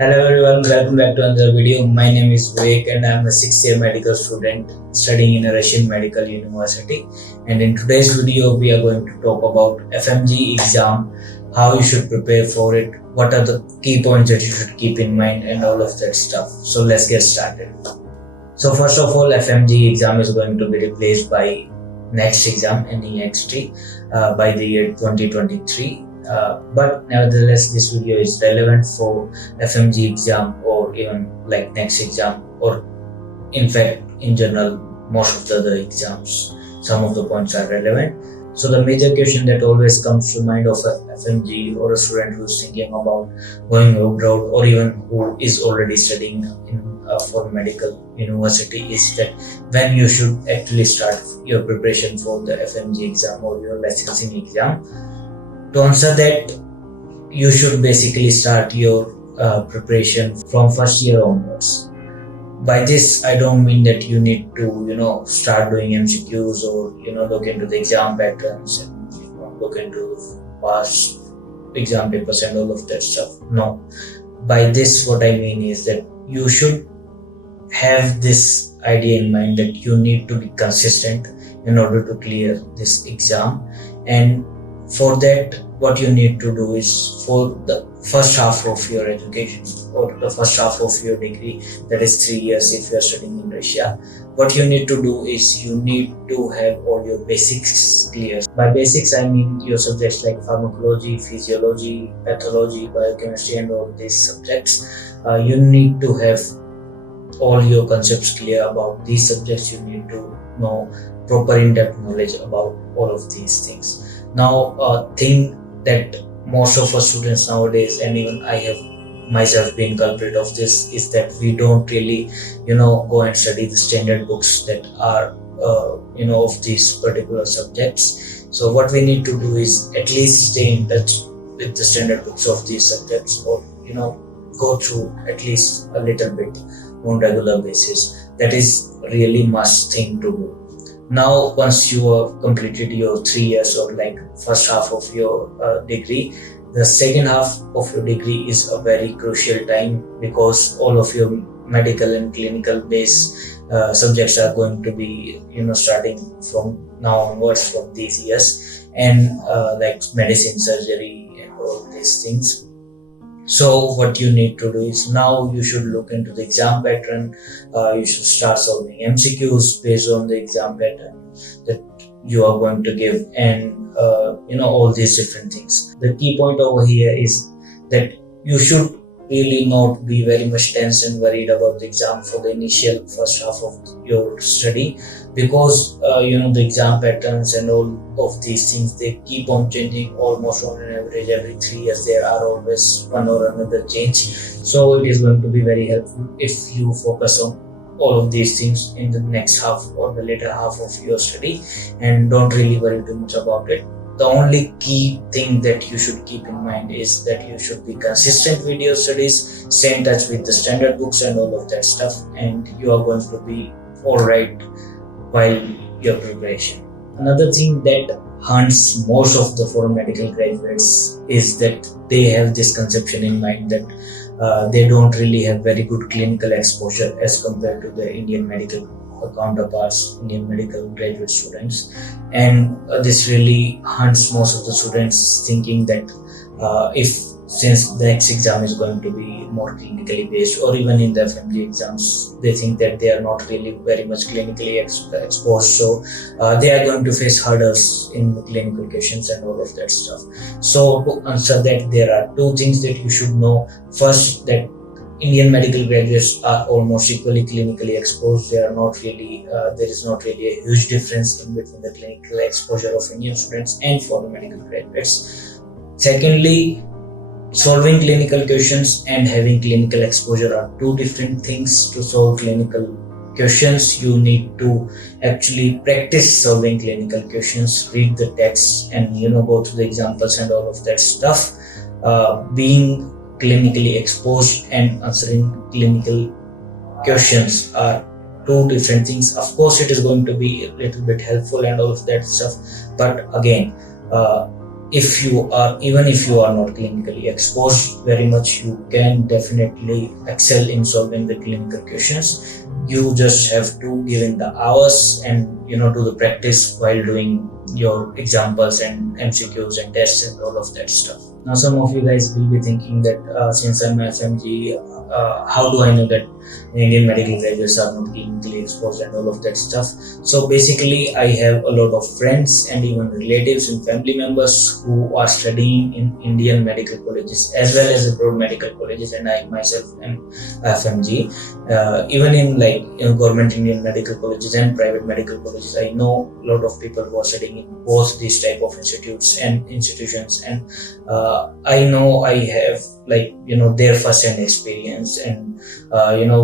Hello everyone, welcome back to another video. My name is Vivek and I am a 6th year medical student studying in a Russian medical university. And in today's video, we are going to talk about FMGE exam, how you should prepare for it, what are the key points that you should keep in mind and all of that stuff. So let's get started. So first of all, FMGE exam is going to be replaced by next exam, NEXT, by the year 2023. But nevertheless, this video is relevant for FMG exam or even like next exam, or in fact in general most of the other exams. Some of the points are relevant. So the major question that always comes to mind of a FMG or a student who's thinking about going abroad or even who is already studying for medical university is that when you should actually start your preparation for the FMG exam or your licensing exam. To answer that, you should basically start your preparation from first year onwards. By this, I don't mean that you need to, start doing MCQs or, look into the exam patterns and look into past exam papers and all of that stuff. No. By this, what I mean is that you should have this idea in mind that you need to be consistent in order to clear this exam. And for that, what you need to do is for the first half of your education or the first half of your degree, that is 3 years if you are studying in Russia, what you need to do is you need to have all your basics clear. By basics, I mean your subjects like pharmacology, physiology, pathology, biochemistry and all these subjects. You need to have all your concepts clear about these subjects. You need to know proper in-depth knowledge about all of these things. Now, a thing that most of us students nowadays, and even I have myself been culprit of this, is that we don't really, go and study the standard books that are, of these particular subjects. So what we need to do is at least stay in touch with the standard books of these subjects, or, go through at least a little bit on regular basis. That is really must thing to do. Now, once you have completed your 3 years or like first half of your degree, the second half of your degree is a very crucial time because all of your medical and clinical based subjects are going to be, starting from now onwards from these years, and like medicine, surgery and all these things. So what you need to do is now you should look into the exam pattern. You should start solving MCQs based on the exam pattern that you are going to give, and all these different things. The key point over here is that you should really not be very much tense and worried about the exam for the initial first half of your study, because the exam patterns and all of these things, they keep on changing almost on an average every 3 years. There are always one or another change. So it is going to be very helpful if you focus on all of these things in the next half or the later half of your study and don't really worry too much about it. The only key thing that you should keep in mind is that you should be consistent with your studies, stay in touch with the standard books and all of that stuff, and you are going to be alright while your preparation. Another thing that haunts most of the foreign medical graduates is that they have this conception in mind that they don't really have very good clinical exposure as compared to the Indian medical counterparts, Indian medical graduate students, and this really haunts most of the students, thinking that since the next exam is going to be more clinically based, or even in the FMG exams, they think that they are not really very much clinically exposed, so they are going to face hurdles in the clinical questions and all of that stuff. So to answer that, there are two things that you should know. First, that Indian medical graduates are almost equally clinically exposed. There is not really a huge difference in between the clinical exposure of Indian students and foreign medical graduates. Secondly, solving clinical questions and having clinical exposure are two different things. To solve clinical questions, you need to actually practice solving clinical questions, read the texts and go through the examples and all of that stuff. Being clinically exposed and answering clinical questions are two different things. Of course, it is going to be a little bit helpful and all of that stuff, but again, if you are, even if you are not clinically exposed very much, you can definitely excel in solving the clinical questions. You just have to give in the hours and do the practice while doing your examples and MCQs and tests and all of that stuff. Now some of you guys will be thinking that since I'm an FMG, how do I know that Indian medical graduates are not clinically exposed and all of that stuff? So basically, I have a lot of friends and even relatives and family members who are studying in Indian medical colleges as well as abroad medical colleges, and I myself am FMG. Even in government Indian medical colleges and private medical colleges, I know a lot of people who are studying in both these type of institutes and institutions, and I know I have their first-hand experience, and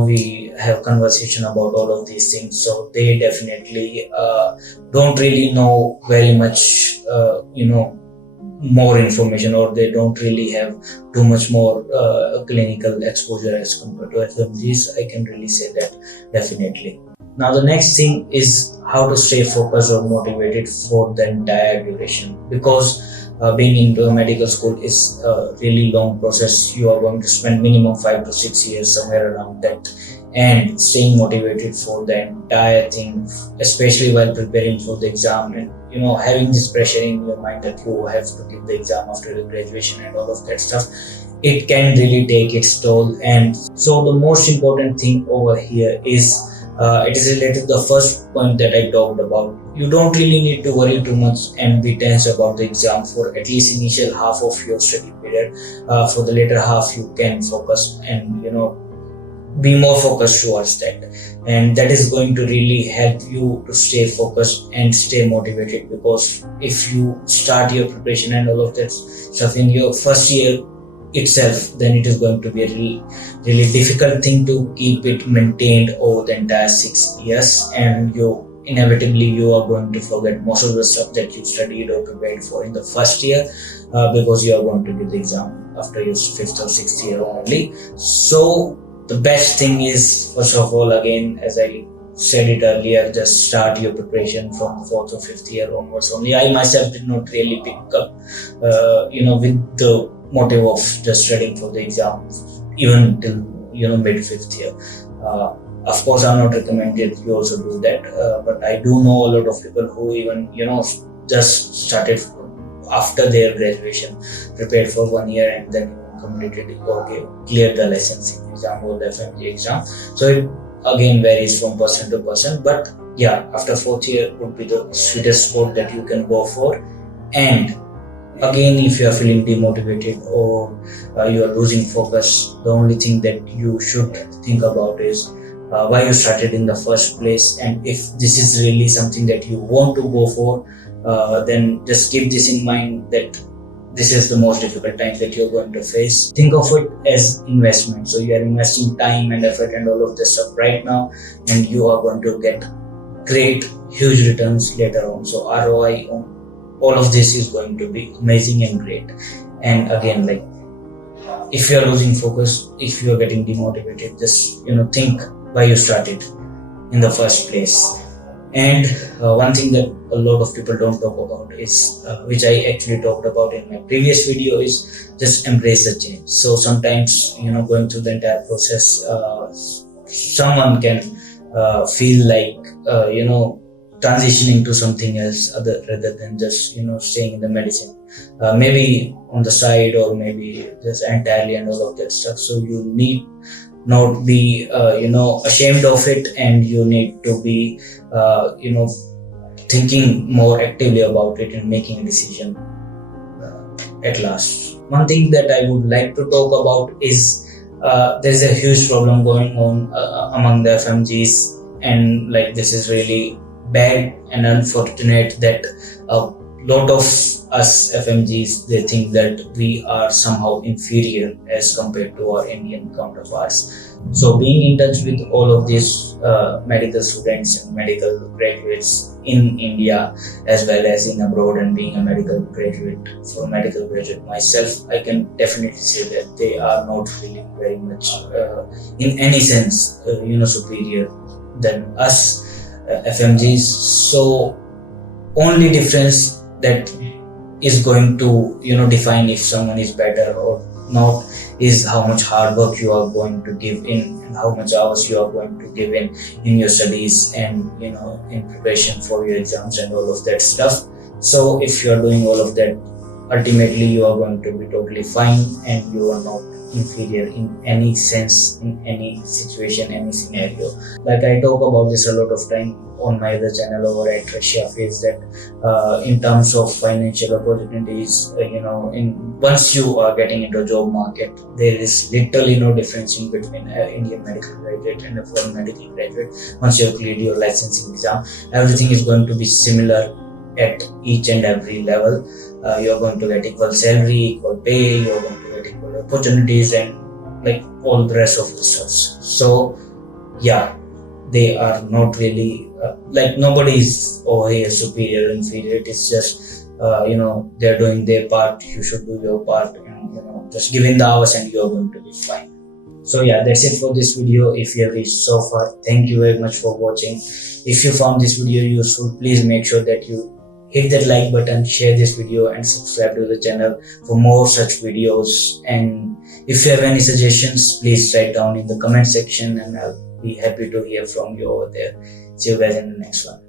we have conversation about all of these things. So they definitely don't really know very much more information, or they don't really have too much more clinical exposure as compared to FMGs. I can really say that definitely. Now the next thing is how to stay focused or motivated for the entire duration, because being into a medical school is a really long process. You are going to spend minimum 5 to 6 years, somewhere around that, and staying motivated for the entire thing, especially while preparing for the exam, and having this pressure in your mind that you have to give the exam after the graduation and all of that stuff, it can really take its toll. And so the most important thing over here is it is related to the first point that I talked about. You don't really need to worry too much and be tense about the exam for at least initial half of your study period. For the later half, you can focus and be more focused towards that, and that is going to really help you to stay focused and stay motivated. Because if you start your preparation and all of that stuff in your first year itself, then it is going to be a really difficult thing to keep it maintained over the entire 6 years, and inevitably you are going to forget most of the stuff that you studied or prepared for in the first year, because you are going to do the exam after your 5th or 6th year only. So the best thing is, first of all, again, as I said it earlier, just start your preparation from 4th or 5th year onwards only. I myself did not really pick up with the motive of just studying for the exam even till mid 5th year. Of course, I'm not recommended you also do that, but I do know a lot of people who even just started after their graduation, prepared for 1 year, and then completed cleared the licensing exam or the FMG exam. So it again varies from person to person, but yeah, after 4th year would be the sweetest spot that you can go for. And again, if you are feeling demotivated or you are losing focus, the only thing that you should think about is why you started in the first place, and if this is really something that you want to go for, then just keep this in mind, that this is the most difficult time that you're going to face. Think of it as investment. So you are investing time and effort and all of this stuff right now, and you are going to get great, huge returns later on. So ROI on all of this is going to be amazing and great. And again, if you are losing focus, if you are getting demotivated, just think why you started in the first place. And one thing that a lot of people don't talk about is, which I actually talked about in my previous video, is just embrace the change. So sometimes, going through the entire process, someone can feel like, transitioning to something else rather than just, staying in the medicine, maybe on the side or maybe just entirely and all of that stuff. So you need not be ashamed of it, and you need to be thinking more actively about it and making a decision at last. One thing that I would like to talk about is there is a huge problem going on among the FMGs, and this is really bad and unfortunate that a lot of us FMGs, they think that we are somehow inferior as compared to our Indian counterparts. So being in touch with all of these medical students and medical graduates in India as well as in abroad, and being a medical graduate myself, I can definitely say that they are not really very much in any sense superior than us FMGs. So only difference that is going to define if someone is better or not is how much hard work you are going to give in and how much hours you are going to give in your studies and in preparation for your exams and all of that stuff. So if you are doing all of that, ultimately you are going to be totally fine and you are not inferior in any sense, in any situation, any scenario. Like I talk about this a lot of time on my other channel over at Russia Face, that in terms of financial opportunities, in once you are getting into a job market, there is literally no difference in between an Indian medical graduate and a foreign medical graduate. Once you have cleared your licensing exam, everything is going to be similar at each and every level. You're going to get equal salary, equal pay, you're going to get equal opportunities, and like all the rest of the stuff. So yeah, they are not really like nobody is over here superior or inferior. It is just they're doing their part, you should do your part, and just give in the hours and you're going to be fine. So yeah, that's it for this video. If you have reached so far, thank you very much for watching. If you found this video useful, please make sure that you hit that like button, share this video, and subscribe to the channel for more such videos. And if you have any suggestions, please write down in the comment section and I'll be happy to hear from you over there. See you guys in the next one.